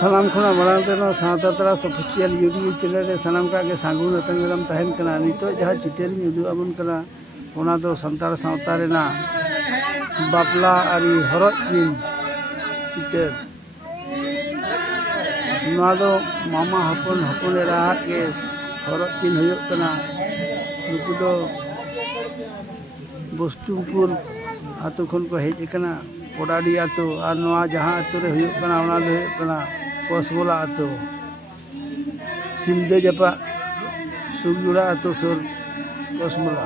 सानाम खुना मांग तेनो सावता तला ऑफिशियल यूट्यूब चैनल रे सानाम का के सांगुन अतंग दाराम तहन कना नितो जहां चितेर उदुग आबोन कना ओना दो संतार सावता रेना बापला आरी हरज दिन चितेर नोआ दो मामा हपन हपन एरा के हरज दिन हुयुग कना नुकु दो बस्तुपुर आतु खन को हेज कना पोडाडी आतु और नोआ जहां आतु रे हुयुग कना ओना दो हुयुग कना कोसबोला आतु सिलदे जपा सुगजुड़ा आतु सुर कोसबोला